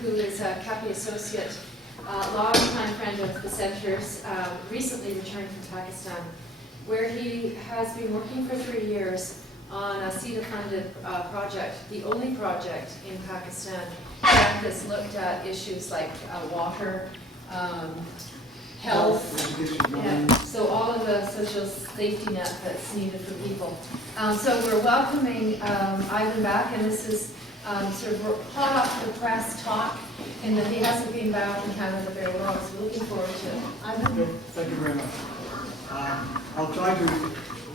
who is a CAPI associate, long-time friend of the Centre's, recently returned from Pakistan, where he has been working for 3 years on a CETA-funded project, the only project in Pakistan that has looked at issues like water, health, so all of the social safety net that's needed for people. So we're welcoming Ivan back, and this is sort of hot off the press talk, in that he hasn't been back in Canada very long, so we're looking forward to it. Ivan? Okay, thank you very much. I'll try to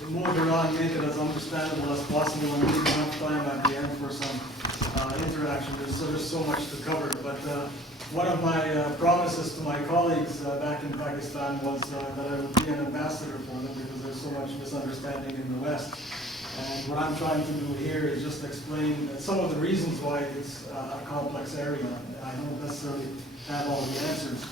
motor on, make it as understandable as possible, and leave enough time at the end for some interaction. There's so much to cover. But one of my promises to my colleagues back in Pakistan was that I would be an ambassador for them, because there's so much misunderstanding in the West. And what I'm trying to do here is just explain some of the reasons why it's a complex area. I don't necessarily have all the answers.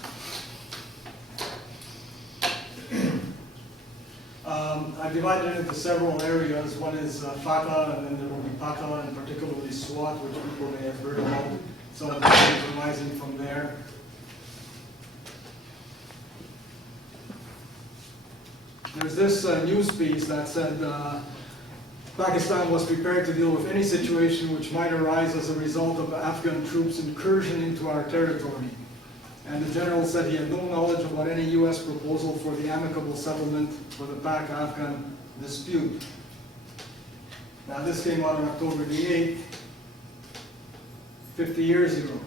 I've divided it into several areas. One is FATA, and then there will be PATA, and particularly SWAT, which people may have heard about. Some of the things arising from there. There's this news piece that said Pakistan was prepared to deal with any situation which might arise as a result of Afghan troops' incursion into our territory. And the general said he had no knowledge about any U.S. proposal for the amicable settlement for the Pak-Afghan dispute. Now this came out on October the 8th, 50 years ago.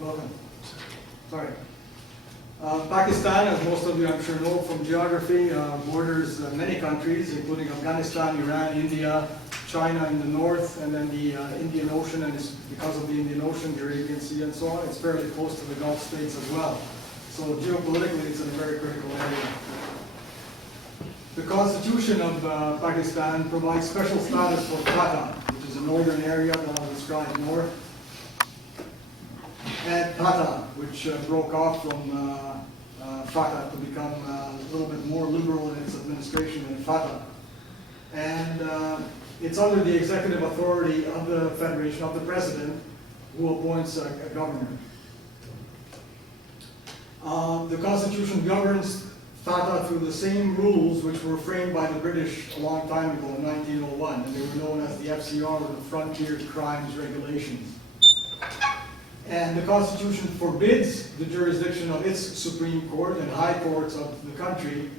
Welcome. Sorry. Pakistan, as most of you I'm sure know from geography, borders many countries, including Afghanistan, Iran, India, China in the north, and then the Indian Ocean, and it's because of the Indian Ocean, the Arabian Sea, and so on. It's fairly close to the Gulf states as well. So geopolitically, it's in a very critical area. The Constitution of Pakistan provides special status for FATA, which is a northern area that I'll describe north, and PATA, which broke off from FATA to become a little bit more liberal in its administration than FATA. And it's under the executive authority of the Federation, of the President, who appoints a governor. The Constitution governs FATA through the same rules which were framed by the British a long time ago in 1901, and they were known as the FCR, or the Frontier Crimes Regulations. And the Constitution forbids the jurisdiction of its Supreme Court and high courts of the country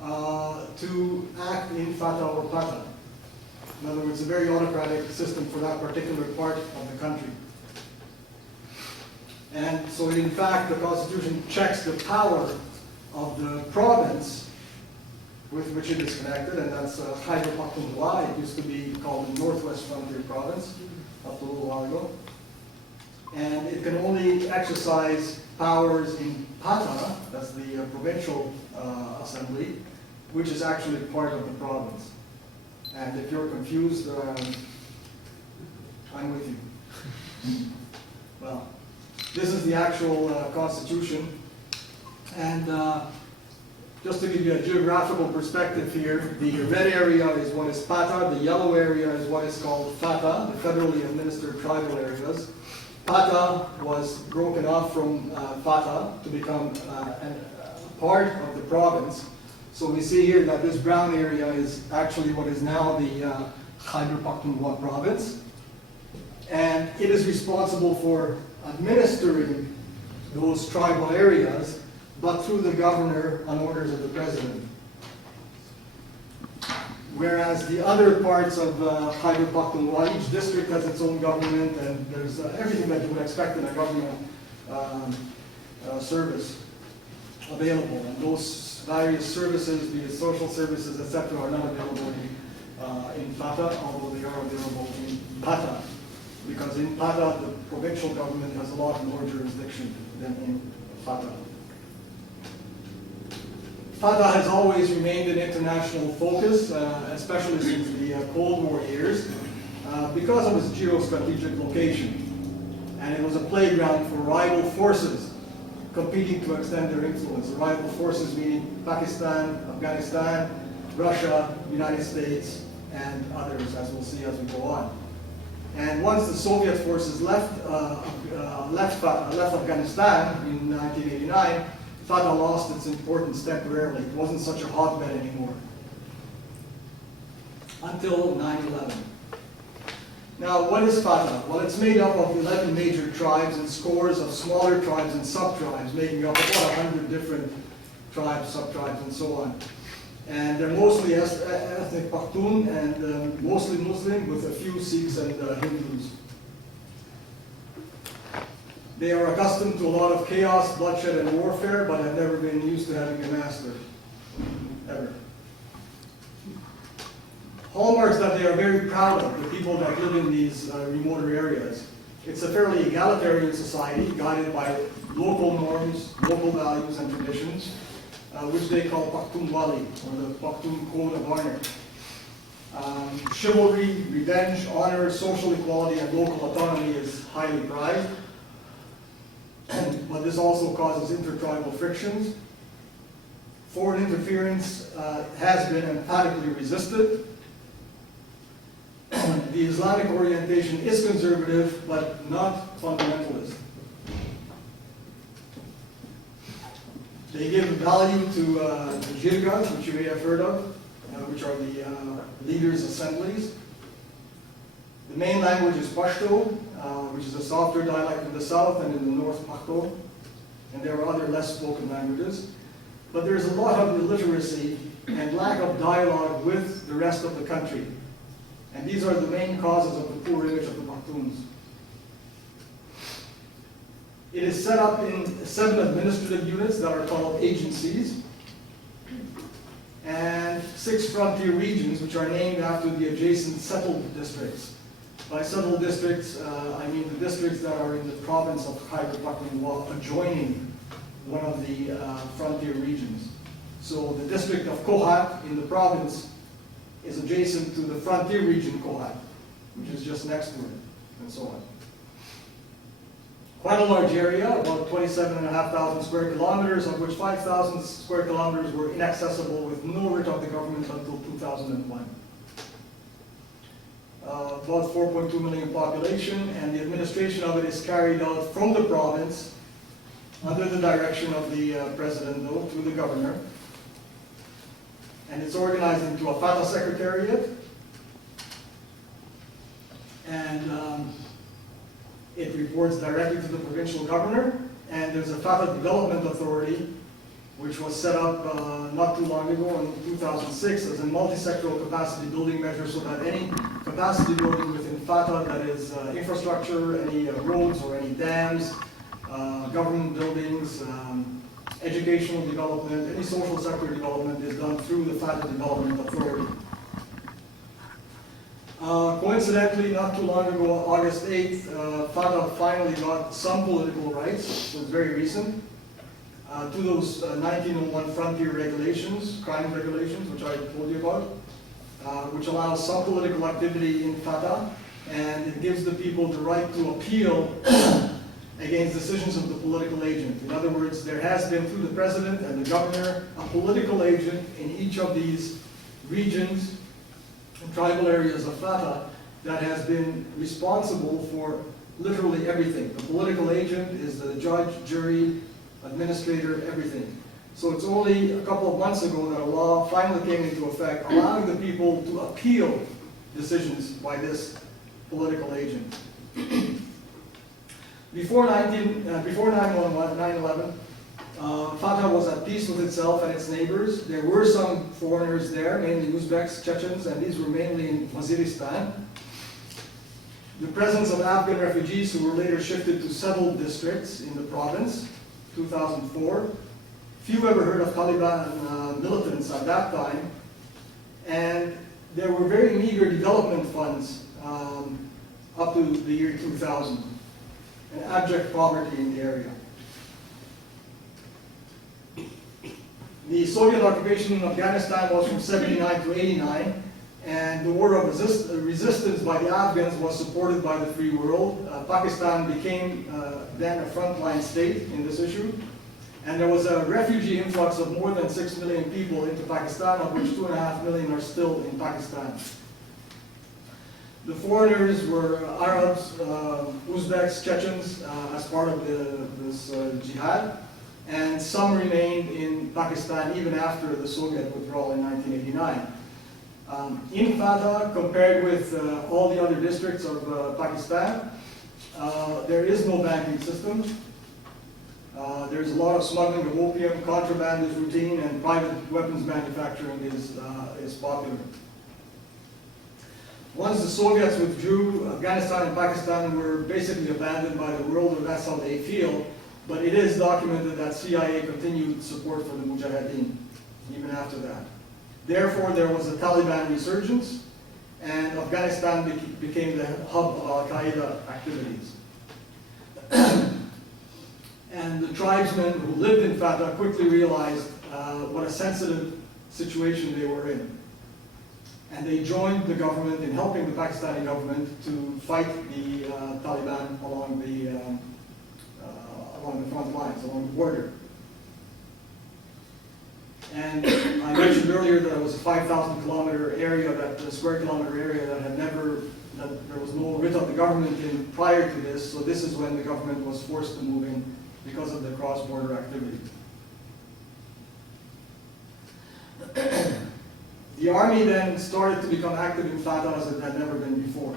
to act in FATA or PATA. In other words, a very autocratic system for that particular part of the country. And so in fact, the Constitution checks the power of the province with which it is connected, and that's Khyber Pakhtunkhwa. It used to be called the Northwest Frontier Province up to a little while ago. And it can only exercise powers in PATA, that's the provincial assembly, which is actually part of the province. And if you're confused, I'm with you. Well, this is the actual constitution. And just to give you a geographical perspective here, the red area is what is PATA, the yellow area is what is called FATA, the federally administered tribal areas. PATA was broken off from FATA to become a part of the province. So we see here that this brown area is actually what is now the Khyber Pakhtunkhwa province. And it is responsible for administering those tribal areas, but through the governor on orders of the president. Whereas the other parts of Khyber Pakhtunkhwa, each district has its own government, and there's everything that you would expect in a government service available. And those various services, be it social services, etc., are not available in FATA, although they are available in PATA. Because in PATA, the provincial government has a lot more jurisdiction than in FATA. FATA has always remained an international focus, especially since the Cold War years, because of its geostrategic location. And it was a playground for rival forces competing to extend their influence. The rival forces meaning Pakistan, Afghanistan, Russia, United States, and others, as we'll see as we go on. And once the Soviet forces left Afghanistan in 1989, Fatah lost its importance temporarily. It wasn't such a hotbed anymore. Until 9/11. Now, what is Fatah? Well, it's made up of 11 major tribes and scores of smaller tribes and sub-tribes, making up about 100 different tribes, sub-tribes, and so on. And they're mostly ethnic Pashtun and mostly Muslim, with a few Sikhs and Hindus. They are accustomed to a lot of chaos, bloodshed, and warfare, but have never been used to having a master, ever. Hallmarks that they are very proud of, the people that live in these remoter areas. It's a fairly egalitarian society, guided by local norms, local values, and traditions, which they call Pashtun Wali, or the Pashtun Code of Honor. Chivalry, revenge, honor, social equality, and local autonomy is highly prized. But this also causes intertribal frictions. Foreign interference has been emphatically resisted. The Islamic orientation is conservative, but not fundamentalist. They give value to the jirgas, which you may have heard of, which are the leaders' assemblies. The main language is Pashto, which is a softer dialect in the south and in the north Pashto, and there are other less spoken languages. But there's a lot of illiteracy and lack of dialogue with the rest of the country. And these are the main causes of the poor image of the Pashtuns. It is set up in 7 administrative units that are called agencies, and 6 frontier regions, which are named after the adjacent settled districts. By settled districts, I mean the districts that are in the province of Khyber Pakhtunkhwa, adjoining one of the frontier regions. So the district of Kohat in the province is adjacent to the frontier region Kohat, which is just next to it, and so on. Quite a large area, about 27,500 square kilometers, of which 5,000 square kilometers were inaccessible with no writ of the government until 2001. About 4.2 million population, and the administration of it is carried out from the province under the direction of the president, though, through the governor. And it's organized into a Fatah secretariat, and it reports directly to the provincial governor. And there's a Fatah Development Authority, which was set up not too long ago in 2006 as a multi-sectoral capacity building measure, so that any capacity building within Fatah, that is infrastructure, any roads or any dams, government buildings, educational development, any social sector development is done through the Fatah Development Authority. Coincidentally, not too long ago, August 8th, Fatah finally got some political rights. It was very recent. To those 1901 frontier regulations, crime regulations, which I told you about, which allows some political activity in Fatah, and it gives the people the right to appeal against decisions of the political agent. In other words, there has been, through the president and the governor, a political agent in each of these regions and tribal areas of Fatah that has been responsible for literally everything. The political agent is the judge, jury, administrator, everything. So it's only a couple of months ago that a law finally came into effect allowing the people to appeal decisions by this political agent. Before 9/11, Fatah was at peace with itself and its neighbors. There were some foreigners there, mainly Uzbeks, Chechens, and these were mainly in Waziristan. The presence of Afghan refugees who were later shifted to settled districts in the province, 2004. Few ever heard of Taliban militants at that time, and there were very meager development funds up to the year 2000, and abject poverty in the area. The Soviet occupation in Afghanistan was from 79 to 89, and the war of resistance by the Afghans was supported by the free world. Pakistan became then a frontline state in this issue, and there was a refugee influx of more than 6 million people into Pakistan, of which 2.5 million are still in Pakistan. The foreigners were Arabs, Uzbeks, Chechens as part of this jihad, and some remained in Pakistan even after the Soviet withdrawal in 1989. In Fatah, compared with all the other districts of Pakistan, there is no banking system. There's a lot of smuggling of opium, contraband is routine, and private weapons manufacturing is popular. Once the Soviets withdrew, Afghanistan and Pakistan were basically abandoned by the world, or that's how they feel, but it is documented that CIA continued support for the Mujahideen even after that. Therefore, there was a Taliban resurgence, and Afghanistan became the hub of Al-Qaeda activities. And the tribesmen who lived in Fatah quickly realized what a sensitive situation they were in. And they joined the government in helping the Pakistani government to fight the Taliban along the front lines, along the border. And I mentioned earlier that it was a 5,000 kilometer area, square kilometer area that there was no writ of the government in prior to this, so this is when the government was forced to move in because of the cross-border activity. The army then started to become active in Fatah as it had never been before.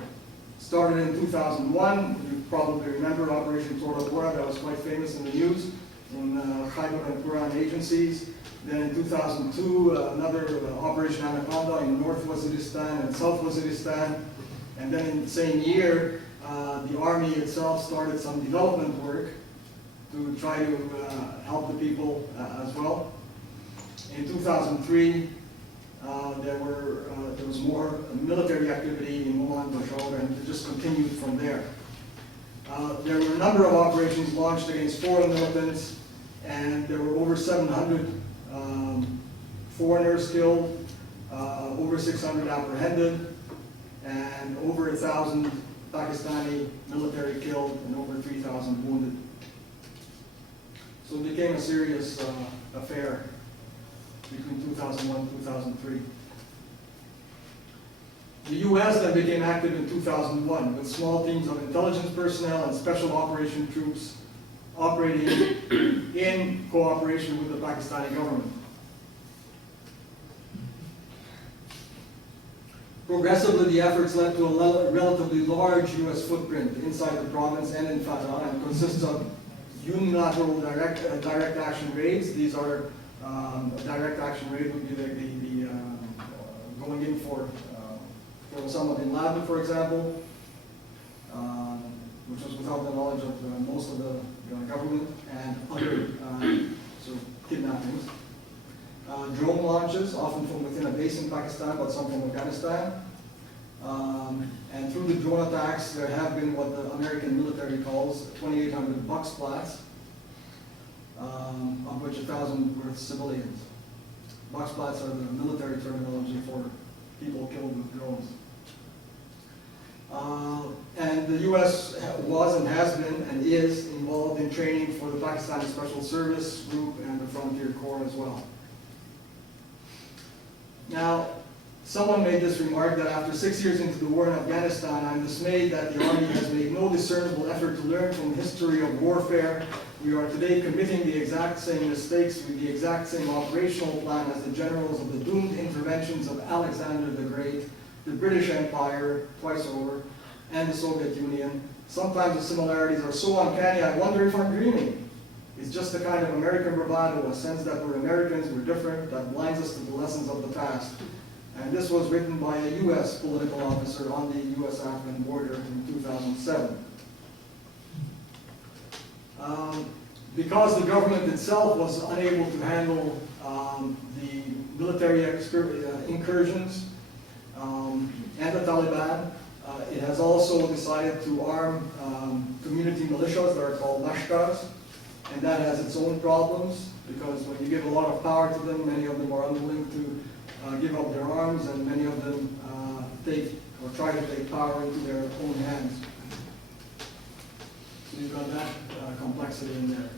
Started in 2001, you probably remember Operation Tora Bora, that was quite famous in the news, in Khyber and Quran agencies. Then in 2002, another Operation Anaconda in North Waziristan and South Waziristan. And then in the same year, the army itself started some development work to try to help the people as well. In 2003, there was more military activity in Molan Bajor, and it just continued from there. There were a number of operations launched against foreign militants, and there were over 700 foreigners killed, over 600 apprehended, and over 1,000 Pakistani military killed, and over 3,000 wounded. So it became a serious affair between 2001 and 2003. The U.S. then became active in 2001 with small teams of intelligence personnel and special operation troops operating in cooperation with the Pakistani government. Progressively, the efforts led to a relatively large U.S. footprint inside the province and in Fatah, and consists of unilateral direct action raids. These are direct action raid would be the going in for Osama bin Laden, for example, which was without the knowledge of most of the government, and other sort of kidnappings. Drone launches, often from within a base in Pakistan, but some from Afghanistan. And through the drone attacks, there have been what the American military calls 2,800 buck splats, of which 1,000 were civilians. Buck splats are the military terminology for people killed with drones. And the U.S. was and has been and is involved in training for the Pakistani Special Service Group and the Frontier Corps as well. Now, someone made this remark that after 6 years into the war in Afghanistan, I'm dismayed that the Army has made no discernible effort to learn from the history of warfare. We are today committing the exact same mistakes with the exact same operational plan as the generals of the doomed interventions of Alexander the Great, the British Empire, twice over, and the Soviet Union. Sometimes the similarities are so uncanny, I wonder if I'm dreaming. It's just the kind of American bravado, a sense that we're Americans, we're different, that blinds us to the lessons of the past. And this was written by a U.S. political officer on the U.S.-Afghan border in 2007. Because the government itself was unable to handle the military incursions and the Taliban, it has also decided to arm community militias that are called lashkars, and that has its own problems, because when you give a lot of power to them, many of them are unwilling to give up their arms, and many of them take or try to take power into their own hands. So you've got that complexity in there.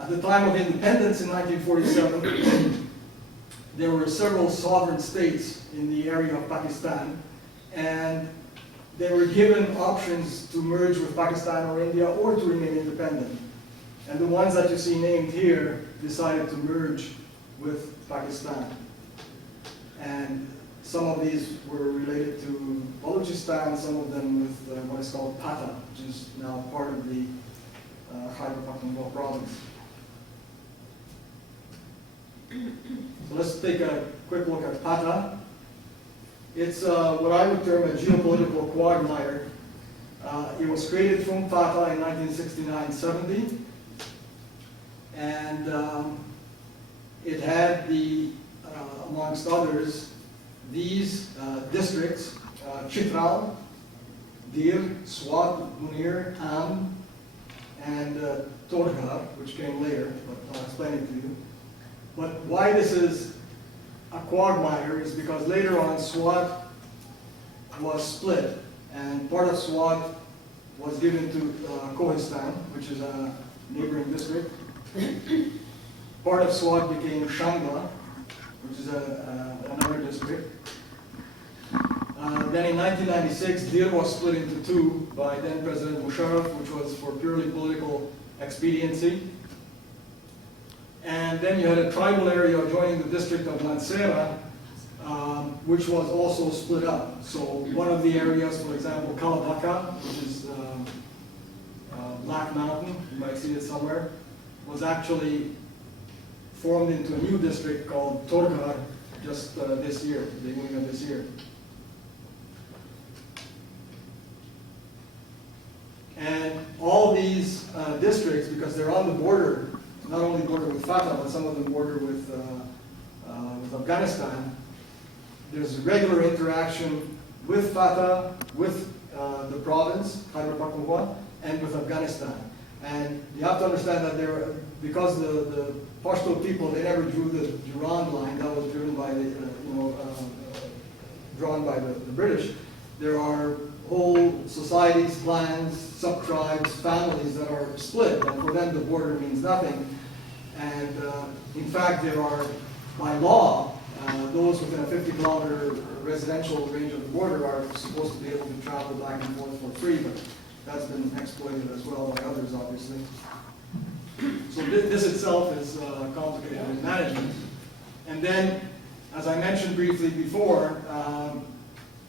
At the time of independence in 1947, there were several sovereign states in the area of Pakistan, and they were given options to merge with Pakistan or India or to remain independent. And the ones that you see named here decided to merge with Pakistan. And some of these were related to Balochistan, some of them with what is called Pata, which is now part of the Khyber Pakhtunkhwa province. So let's take a quick look at Pata. It's what I would term a geopolitical quagmire. It was created from Fatah in 1969-70, and it had amongst others, these districts, Chitral, Dir, Swat, Munir, Am, and Torha, which came later, but I'll explain it to you. But why this is a quagmire is because later on Swat was split, and part of Swat was given to Kohistan, which is a neighboring district. Part of Swat became Shangla, which is another district. Then in 1996, Dir was split into two by then President Musharraf, which was for purely political expediency. And then you had a tribal area joining the district of Mansehra, which was also split up. So one of the areas, for example, Kalabaka, which is Black Mountain, you might see it somewhere, was actually formed into a new district called Torghar just this year, the beginning of this year. And all these districts, because they're on the border, not only border with Fatah, but some of them border with Afghanistan, there's regular interaction with Fatah, with the province, Khyber Pakhtunkhwa, and with Afghanistan. And you have to understand that because the Pashto people, they never drew the Durand line. That was driven by drawn by the British. There are whole societies, clans, sub-tribes, families that are split, and for them the border means nothing. And in fact, there are, by law, those within a 50-kilometer residential range of the border are supposed to be able to travel back and forth for free, but that's been exploited as well by others, obviously. So this itself is complicated in management. And then, as I mentioned briefly before,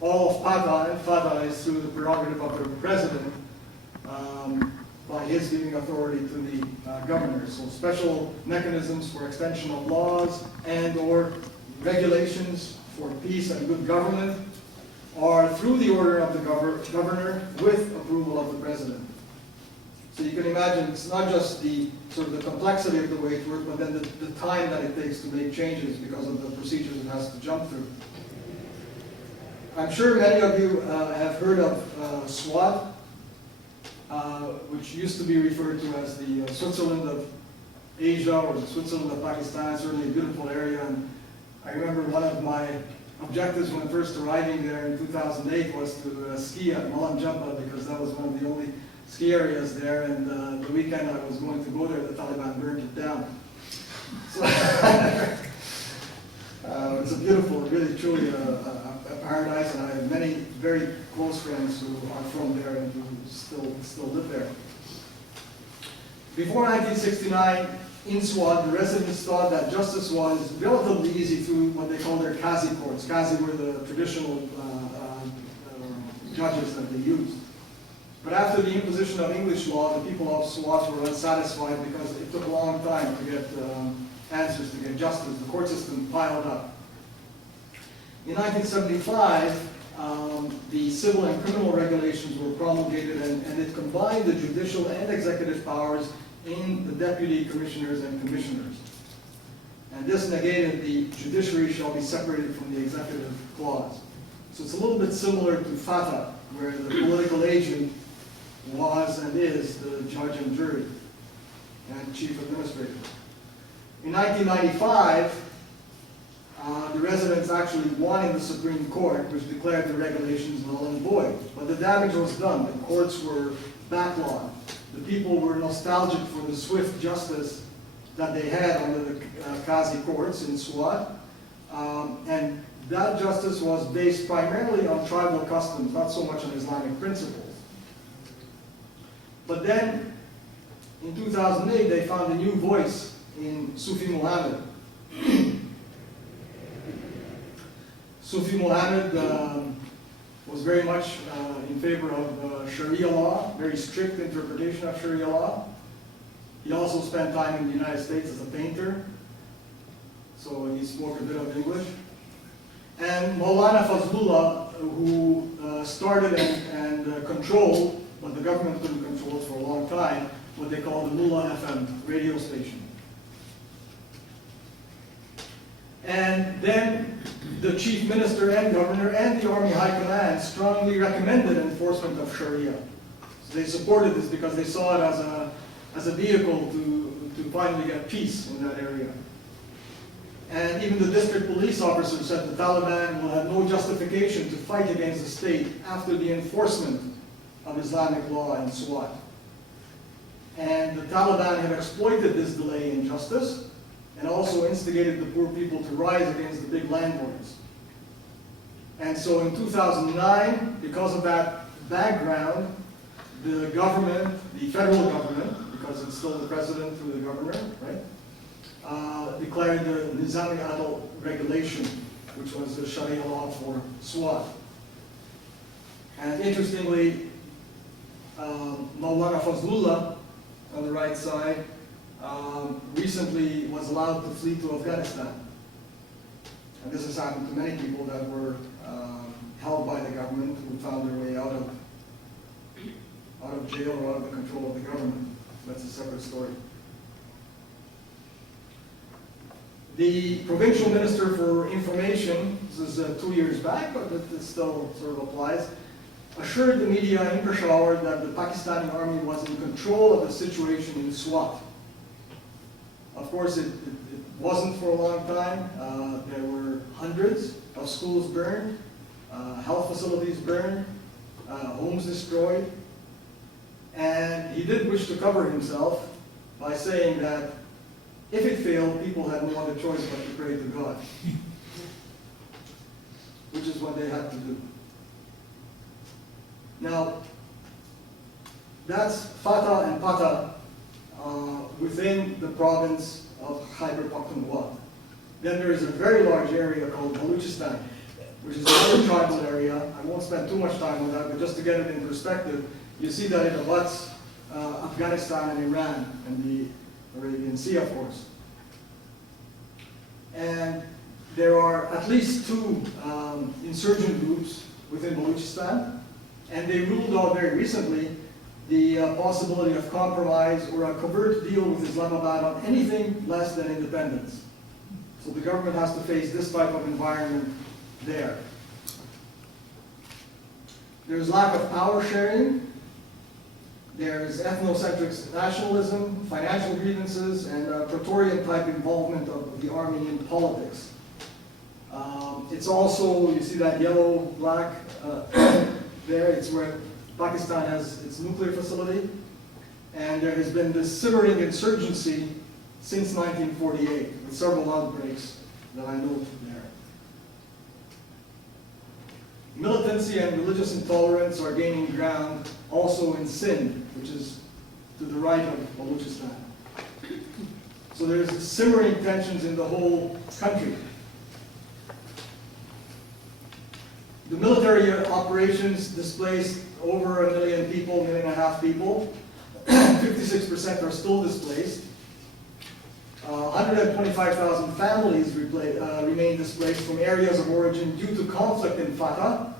all of Fatah is through the prerogative of the president by his giving authority to the governors. So special mechanisms for extension of laws and or regulations for peace and good government are through the order of the governor with approval of the president. So you can imagine it's not just the sort of the complexity of the way it works, but then the time that it takes to make changes because of the procedures it has to jump through. I'm sure many of you have heard of Swat, which used to be referred to as the Switzerland of Asia or the Switzerland of Pakistan. Certainly a beautiful area. And I remember one of my objectives when first arriving there in 2008 was to ski at Malam Jampa, because that was one of the only ski areas there, and the weekend I was going to go there, the Taliban burned it down. So it's a beautiful, really truly a paradise, and I have many very close friends who are from there and who still live there. Before 1969, in Swat, the residents thought that justice was relatively easy through what they call their Qazi courts. Qazi were the traditional judges that they used. But after the imposition of English law, the people of Swat were unsatisfied because it took a long time to get answers, to get justice. The court system piled up. In 1975, the civil and criminal regulations were promulgated, and it combined the judicial and executive powers in the deputy commissioners and commissioners. And this negated the judiciary shall be separated from the executive clause. So it's a little bit similar to Fatah, where the political agent was and is the judge and jury and chief administrator. In 1995, the residents actually won in the Supreme Court, which declared the regulations null and void. But the damage was done. The courts were backlogged. The people were nostalgic for the swift justice that they had under the Qazi courts in Swat. And that justice was based primarily on tribal customs, not so much on Islamic principles. But then, in 2008, they found a new voice in Sufi Muhammad. Sufi Muhammad was very much in favor of Sharia law, very strict interpretation of Sharia law. He also spent time in the United States as a painter, so he spoke a bit of English. And Maulana Fazlullah, who started and controlled, but the government couldn't control it for a long time, what they call the Mullah FM radio station. And then the chief minister and governor and the army high command strongly recommended enforcement of Sharia. So they supported this because they saw it as a vehicle to finally get peace in that area. And even the district police officer said the Taliban will have no justification to fight against the state after the enforcement of Islamic law in Swat. And the Taliban have exploited this delay in justice and also instigated the poor people to rise against the big landlords. And so in 2009, because of that background, the government, the federal government, because it's still the president through the governor, right, declared the Nizami Adal regulation, which was the Sharia law for Swat. And interestingly, Maulana Fazlullah, on the right side, recently was allowed to flee to Afghanistan. And this has happened to many people that were held by the government who found their way out of jail or out of the control of the government. That's a separate story. The provincial minister for information, this is 2 years back, but it still sort of applies, assured the media in Peshawar that the Pakistani army was in control of the situation in Swat. Of course, it wasn't for a long time. There were hundreds of schools burned, health facilities burned, homes destroyed. And he did wish to cover himself by saying that if it failed, people had no other choice but to pray to God, which is what they had to do. Now, that's Fatah and Pata within the province of Khyber Pakhtunkhwa. Then there is a very large area called Balochistan, which is another tribal area. I won't spend too much time on that, but just to get it in perspective, you see that it abuts Afghanistan and Iran and the Arabian Sea, of course. And there are at least two insurgent groups within Balochistan, and they ruled out very recently the possibility of compromise or a covert deal with Islamabad on anything less than independence. So the government has to face this type of environment there. There's lack of power sharing. There's ethnocentric nationalism, financial grievances, and Praetorian-type involvement of the army in politics. It's also, you see that yellow-black there, it's where Pakistan has its nuclear facility, and there has been this simmering insurgency since 1948, with several outbreaks that I note there. Militancy and religious intolerance are gaining ground also in Sindh, which is to the right of Balochistan. So there's simmering tensions in the whole country. The military operations displaced over 1 million people, 1.5 million people. 56% are still displaced. 125,000 families remain displaced from areas of origin due to conflict in Fatah.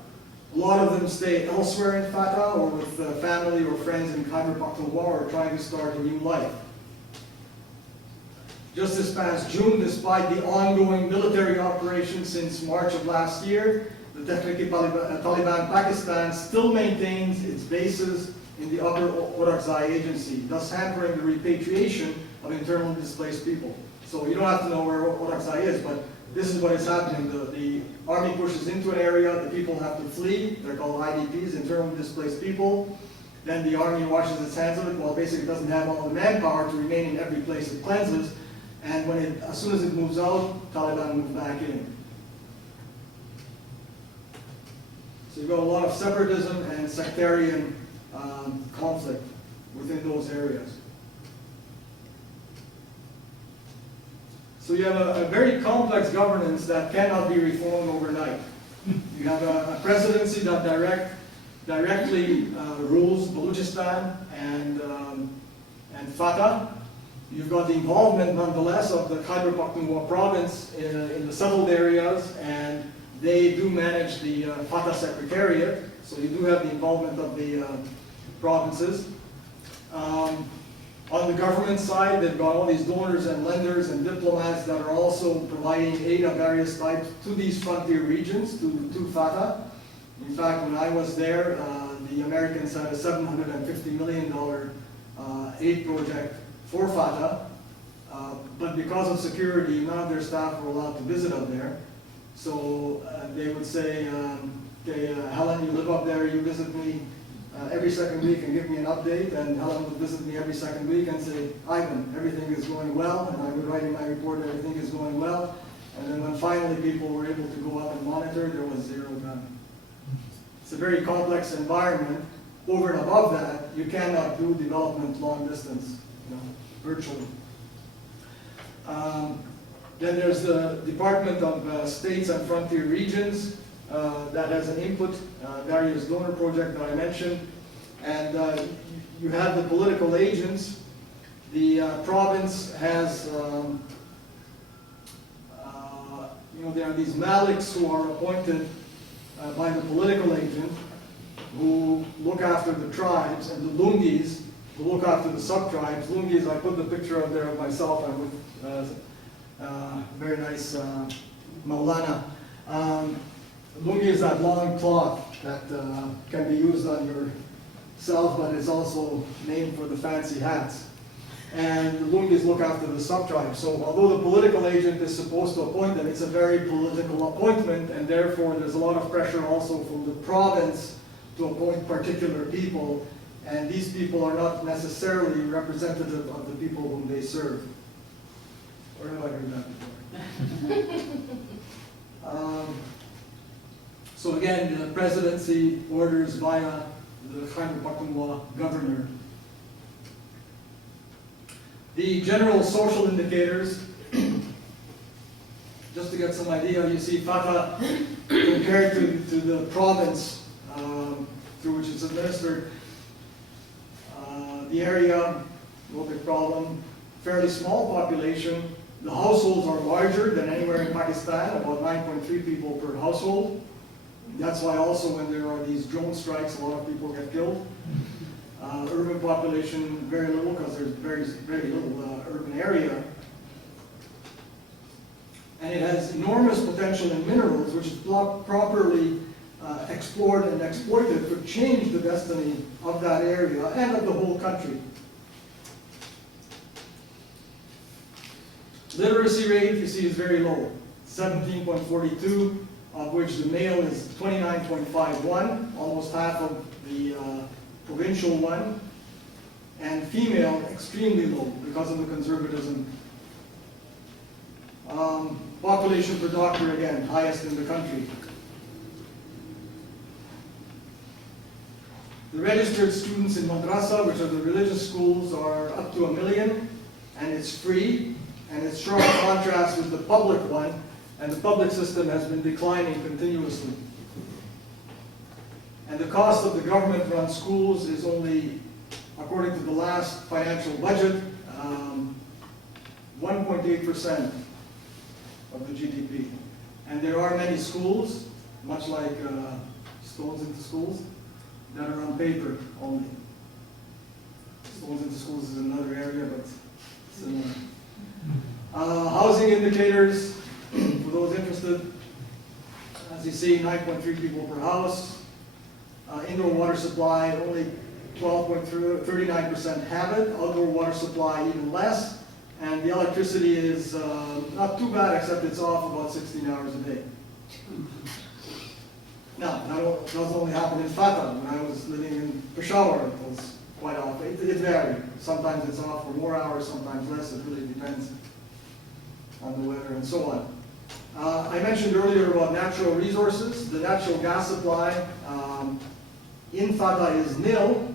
A lot of them stay elsewhere in Fatah or with family or friends in Khyber Pakhtunkhwa or trying to start a new life. Just this past June, despite the ongoing military operation since March of last year, the Taliban Pakistan still maintains its bases in the Upper Orakzai Agency, thus hampering the repatriation of internally displaced people. So you don't have to know where Orakzai is, but this is what is happening. The army pushes into an area, the people have to flee. They're called IDPs, internally displaced people. Then the army washes its hands of it. Well, basically it doesn't have all the manpower to remain in every place it cleanses. And as soon as it moves out, Taliban move back in. So you've got a lot of separatism and sectarian conflict within those areas. So you have a very complex governance that cannot be reformed overnight. You have a presidency that directly rules Balochistan and Fatah. You've got the involvement, nonetheless, of the Khyber Pakhtunkhwa province in the settled areas, and they do manage the Fatah Secretariat, so you do have the involvement of the provinces. On the government side, they've got all these donors and lenders and diplomats that are also providing aid of various types to these frontier regions, to Fatah. In fact, when I was there, the Americans had a $750 million aid project for Fatah, but because of security, none of their staff were allowed to visit up there. So they would say, okay, Helen, you live up there, you visit me every second week and give me an update, and Helen would visit me every second week and say, Ivan, everything is going well, and I would write in my report, everything is going well, and then when finally people were able to go up and monitor, there was zero done. It's a very complex environment. Over and above that, you cannot do development long distance, virtually. Then there's the Department of States and Frontier Regions that has an input, various donor projects that I mentioned, and you have the political agents. The province has, there are these maliks who are appointed by the political agent who look after the tribes, and the lungis who look after the sub-tribes. Lungis, I put the picture up there of myself. I'm with very nice Maulana. Lungi is that long cloth that can be used on yourself, but it's also named for the fancy hats. And the Lungis look after the sub-tribes. So although the political agent is supposed to appoint them, it's a very political appointment, and therefore there's a lot of pressure also from the province to appoint particular people, and these people are not necessarily representative of the people whom they serve. Where have I heard that before? So again, the presidency orders via the Khyber Pakhtunkhwa governor. The general social indicators, just to get some idea, you see Fatah compared to the province through which it's administered. The area, no big problem, fairly small population. The households are larger than anywhere in Pakistan, about 9.3 people per household. That's why also when there are these drone strikes, a lot of people get killed. Urban population, very little, because there's very little urban area. And it has enormous potential in minerals, which is properly explored and exploited, could change the destiny of that area and of the whole country. Literacy rate, you see, is very low, 17.42, of which the male is 29.51, almost half of the provincial one, and female, extremely low because of the conservatism. Population per doctor, again, highest in the country. The registered students in madrasa, which are the religious schools, are up to 1 million, and it's free, and it's sharp contrast with the public one, and the public system has been declining continuously. And the cost of the government-run schools is only, according to the last financial budget, 1.8% of the GDP. And there are many schools, much like Stones into Schools, that are on paper only. Stones into Schools is another area, but similar. Housing indicators, for those interested, as you see, 9.3 people per house. Indoor water supply, only 39% have it. Outdoor water supply, even less. And the electricity is not too bad, except it's off about 16 hours a day. Now, that doesn't only happen in Fatah. When I was living in Peshawar, it was quite off. It varied. Sometimes it's off for more hours, sometimes less. It really depends on the weather and so on. I mentioned earlier about natural resources. The natural gas supply in Fatah is nil,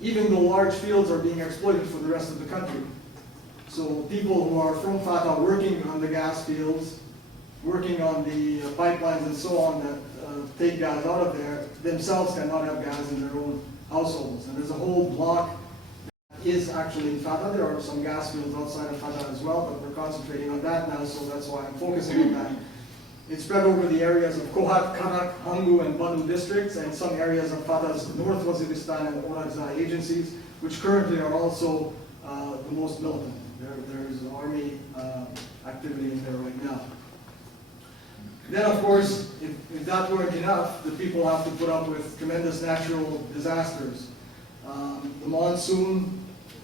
even though large fields are being exploited for the rest of the country. So people who are from Fatah working on the gas fields, working on the pipelines and so on that take gas out of there, themselves cannot have gas in their own households. And there's a whole block that is actually in Fatah. There are some gas fields outside of Fatah as well, but we're concentrating on that now, so that's why I'm focusing on that. It's spread over the areas of Kohat, Kanak, Hangu, and Banu districts, and some areas of Fatah's North Waziristan and Orakzai agencies, which currently are also the most militant. There's army activity in there right now. Then, of course, if that weren't enough, the people have to put up with tremendous natural disasters. The monsoon,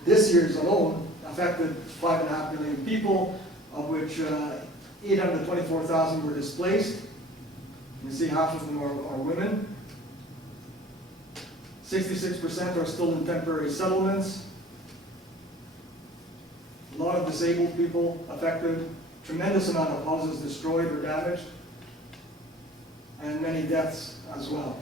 this year's alone, affected 5.5 million people, of which 824,000 were displaced. You see half of them are women. 66% are still in temporary settlements. A lot of disabled people affected. Tremendous amount of houses destroyed or damaged. And many deaths as well.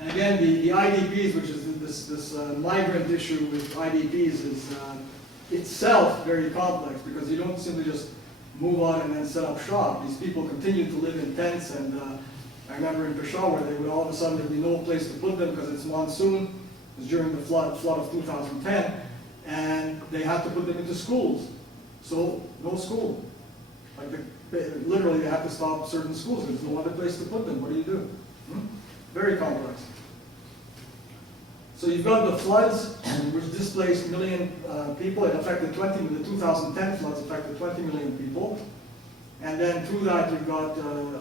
And again, the IDPs, which is this migrant issue with IDPs, is itself very complex, because you don't simply just move on and then set up shop. These people continue to live in tents, and I remember in Peshawar, they would all of a sudden there'd be no place to put them because it's monsoon. It was during the flood of 2010, and they had to put them into schools. So no school. Like literally, they have to stop certain schools. There's no other place to put them. What do you do? Very complex. So you've got the floods, which displaced million people. It affected the 2010 floods affected 20 million people. And then through that, you've got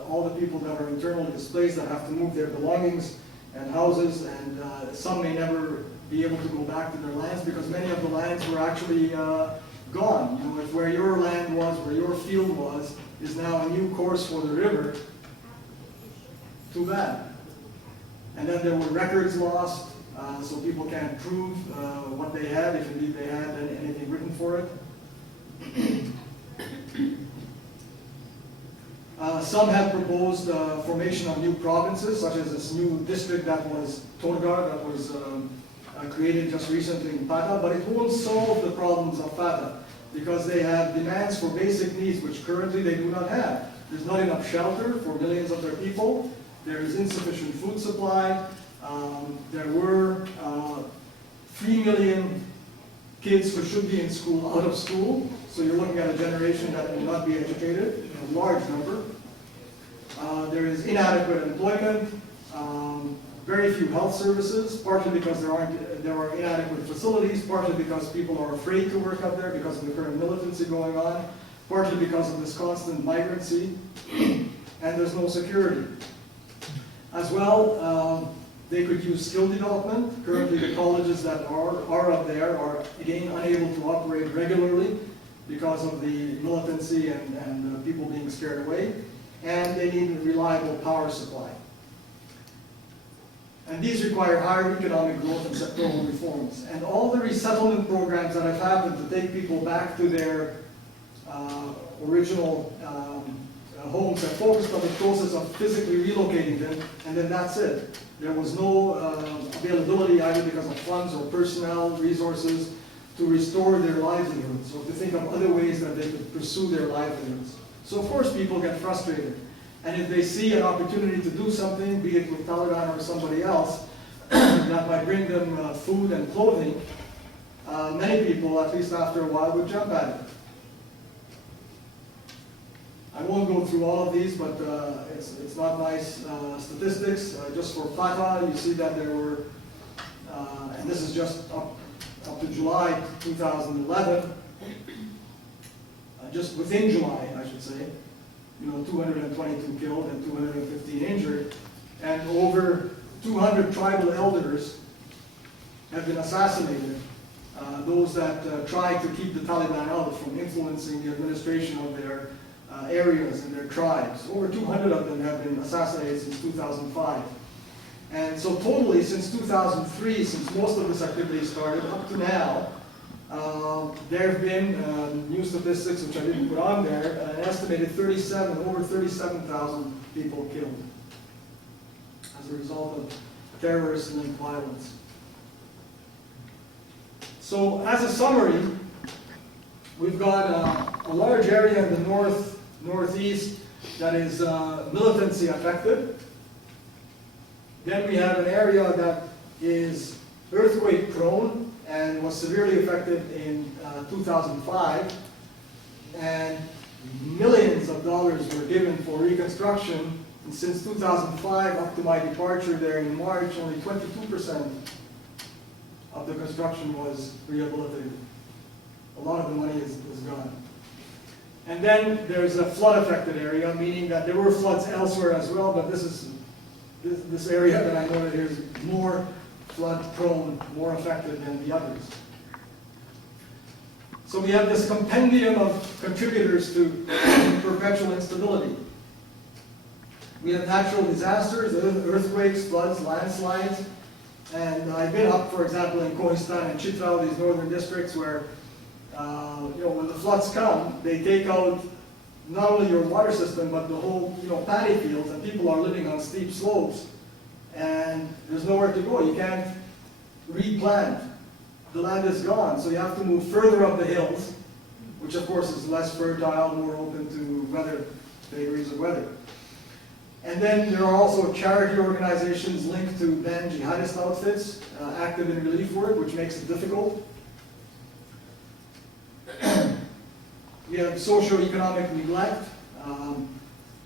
all the people that are internally displaced that have to move their belongings and houses, and some may never be able to go back to their lands because many of the lands were actually gone. You know, if where your land was, where your field was, is now a new course for the river, too bad. And then there were records lost, so people can't prove what they had, if indeed they had anything written for it. Some have proposed formation of new provinces, such as this new district that was Torgar, that was created just recently in Fatah, but it won't solve the problems of Fatah because they have demands for basic needs which currently they do not have. There's not enough shelter for millions of their people. There is insufficient food supply. There were 3 million kids who should be in school out of school, so you're looking at a generation that will not be educated, a large number. There is inadequate employment, very few health services, partly because there are inadequate facilities, partly because people are afraid to work up there because of the current militancy going on, partly because of this constant migrancy, and there's no security. As well, they could use skill development. Currently, the colleges that are up there are, again, unable to operate regularly because of the militancy and people being scared away. And they need a reliable power supply. And these require higher economic growth and sectoral reforms. And all the resettlement programs that have happened to take people back to their original homes have focused on the process of physically relocating them, and then that's it. There was no availability either because of funds or personnel resources to restore their livelihoods or to think of other ways that they could pursue their livelihoods. So of course people get frustrated. And if they see an opportunity to do something, be it with Taliban or somebody else, that might bring them food and clothing, many people, at least after a while, would jump at it. I won't go through all of these, but it's not nice statistics. Just for Fatah, you see that there were, and this is just up to July 2011, just within July, I should say, 222 killed and 215 injured, and over 200 tribal elders have been assassinated. Those that tried to keep the Taliban out from influencing the administration of their areas and their tribes. Over 200 of them have been assassinated since 2005. And so totally, since 2003, since most of this activity started, up to now, There have been, new statistics which I didn't put on there, an estimated over 37,000 people killed as a result of terrorist-linked violence. So as a summary, we've got a large area in the northeast that is militancy affected. Then we have an area that is earthquake prone and was severely affected in 2005. And millions of dollars were given for reconstruction. And since 2005 up to my departure there in March, only 22% of the construction was rehabilitated. A lot of the money is gone. And then there's a flood-affected area, meaning that there were floods elsewhere as well, but this area that I noted here is more flood-prone, more affected than the others. So we have this compendium of contributors to perpetual instability. We have natural disasters, earthquakes, floods, landslides, and I've been up, for example, in Kohistan and Chitral, these northern districts where when the floods come, they take out not only your water system, but the whole, paddy fields, and people are living on steep slopes, and there's nowhere to go. You can't replant. The land is gone, so you have to move further up the hills, which of course is less fertile, more open to vagaries of weather. And then there are also charity organizations linked to then jihadist outfits, active in relief work, which makes it difficult. We have socio-economic neglect, a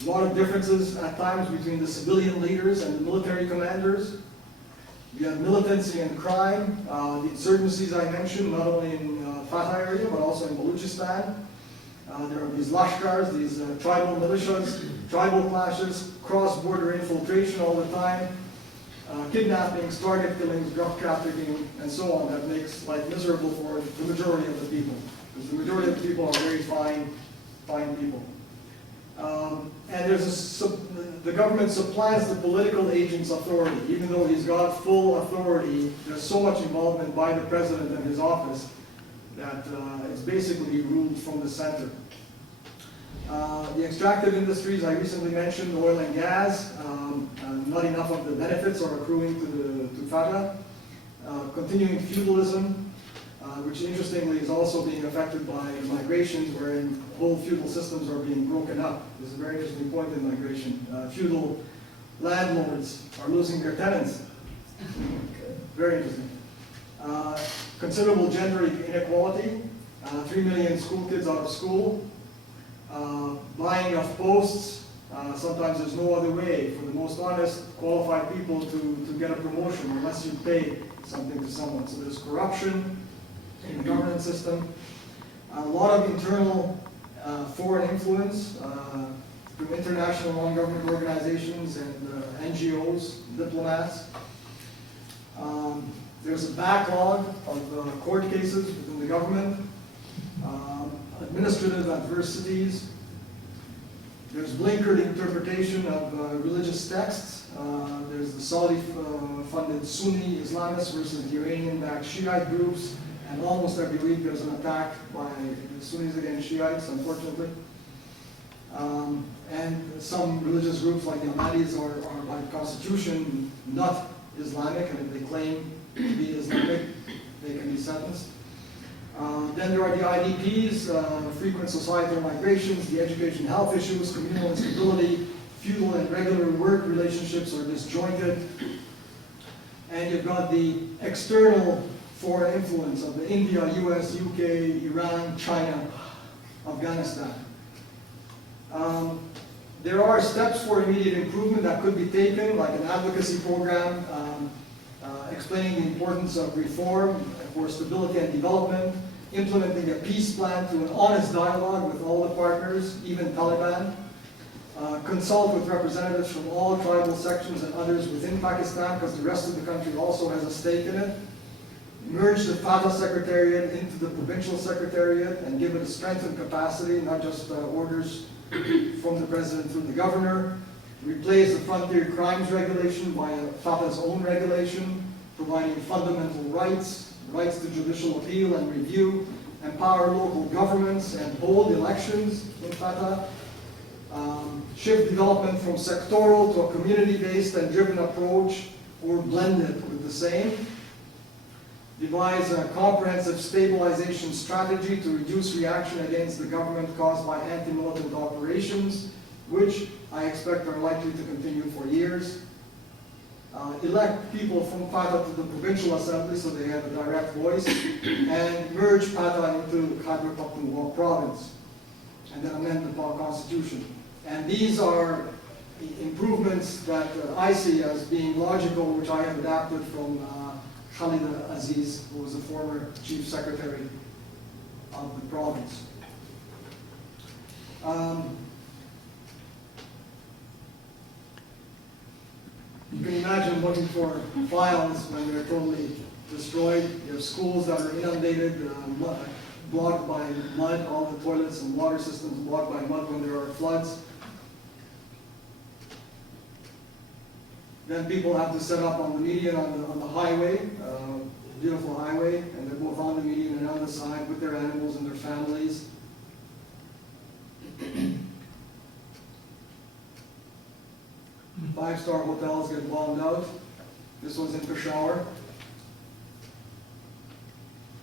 lot of differences at times between the civilian leaders and the military commanders. We have militancy and crime, the insurgencies I mentioned, not only in Fatah area, but also in Balochistan. There are these lashkars, these tribal militias, tribal clashes, cross-border infiltration all the time, kidnappings, target killings, drug trafficking, and so on, that makes life miserable for the majority of the people. Because the majority of the people are very fine people. And the government supplants the political agent's authority. Even though he's got full authority, there's so much involvement by the president and his office that it's basically ruled from the center. The extractive industries I recently mentioned, oil and gas, not enough of the benefits are accruing to Fatah. Continuing feudalism, which interestingly is also being affected by migrations, wherein whole feudal systems are being broken up. This is a very interesting point in migration. Feudal landlords are losing their tenants. Very interesting. Considerable gender inequality, 3 million school kids out of school, buying of posts. Sometimes there's no other way for the most honest, qualified people to get a promotion unless you pay something to someone. So there's corruption in the governance system, a lot of internal foreign influence through international non-government organizations and NGOs, diplomats. There's a backlog of court cases within the government, administrative adversities. There's blinkered interpretation of religious texts. There's the Saudi-funded Sunni Islamists versus the Iranian-backed Shiite groups. And almost every week there's an attack by the Sunnis against Shiites, unfortunately. And some religious groups like the Ahmadis are by constitution not Islamic, and if they claim to be Islamic, they can be sentenced. Then there are the IDPs, frequent societal migrations, the education health issues, communal instability, feudal and regular work relationships are disjointed. And you've got the external foreign influence of the India, US, UK, Iran, China, Afghanistan. There are steps for immediate improvement that could be taken, like an advocacy program explaining the importance of reform for stability and development, implementing a peace plan through an honest dialogue with all the partners, even Taliban, consult with representatives from all tribal sections and others within Pakistan, because the rest of the country also has a stake in it, merge the Fatah Secretariat into the Provincial Secretariat and give it a strengthened capacity, not just orders from the President through the Governor, replace the Frontier Crimes Regulation by Fatah's own regulation, providing fundamental rights, rights to judicial appeal and review, empower local governments and hold elections in Fatah, shift development from sectoral to a community-based and driven approach, or blend it with the same, devise a comprehensive stabilization strategy to reduce reaction against the government caused by anti-militant operations, which I expect are likely to continue for years. Elect people from Fatah to the provincial assembly so they have a direct voice, and merge Fatah into Khyber Pakhtunkhwa province, and then amend the constitution. And these are improvements that I see as being logical, which I have adapted from Khalid Aziz, who was the former chief secretary of the province. You can imagine looking for files when they're totally destroyed. You have schools that are inundated, blocked by mud, all the toilets and water systems blocked by mud when there are floods. Then people have to set up on the median on the highway, beautiful highway, and they move on the median and on the side with their animals and their families. Five-star hotels get bombed out. This one's in Peshawar.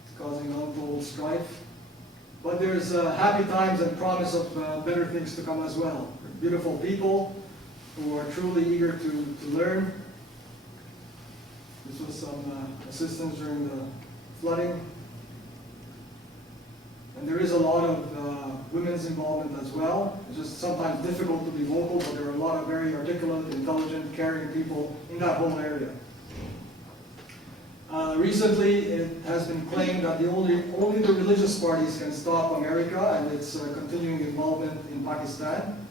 It's causing untold strife. But there's happy times and promise of better things to come as well. Beautiful people who are truly eager to learn. This was some assistance during the flooding. And there is a lot of women's involvement as well. It's just sometimes difficult to be vocal, but there are a lot of very articulate, intelligent, caring people in that whole area. Recently, it has been claimed that only the religious parties can stop America and its continuing involvement in Pakistan.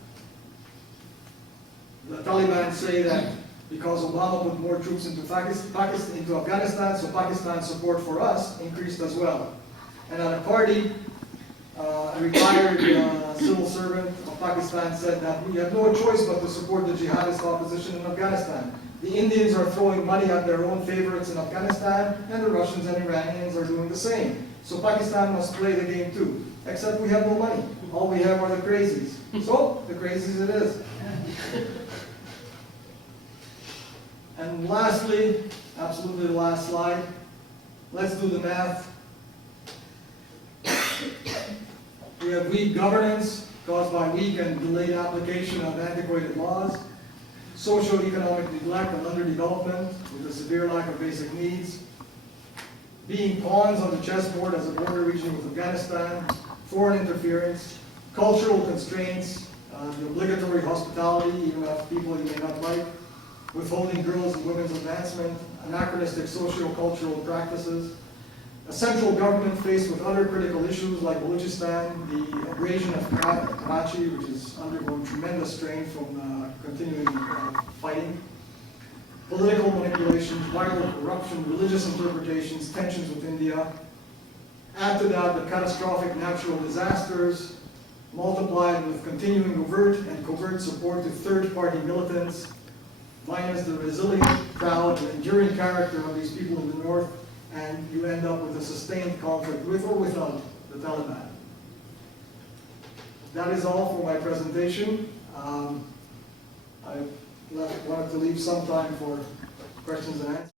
The Taliban say that because Obama put more troops into Afghanistan, so Pakistan's support for us increased as well. And at a party, a retired civil servant of Pakistan said that we have no choice but to support the jihadist opposition in Afghanistan. The Indians are throwing money at their own favorites in Afghanistan, and the Russians and Iranians are doing the same. So Pakistan must play the game too, except we have no money. All we have are the crazies. So, the crazies it is. And lastly, absolutely the last slide, let's do the math. We have weak governance caused by weak and delayed application of antiquated laws, socio-economic neglect and underdevelopment with a severe lack of basic needs, being pawns on the chessboard as a border region with Afghanistan, foreign interference, cultural constraints, the obligatory hospitality, even of people you may not like, withholding girls' and women's advancement, anachronistic socio-cultural practices, a central government faced with other critical issues like Balochistan, the abrasion of Karachi, which is undergoing tremendous strain from continuing fighting, political manipulation, viral corruption, religious interpretations, tensions with India. Add to that the catastrophic natural disasters, multiplied with continuing overt and covert support to third-party militants, minus the resilient, proud, and enduring character of these people in the north, and you end up with a sustained conflict with or without the Taliban. That is all for my presentation. I wanted to leave some time for questions and answers.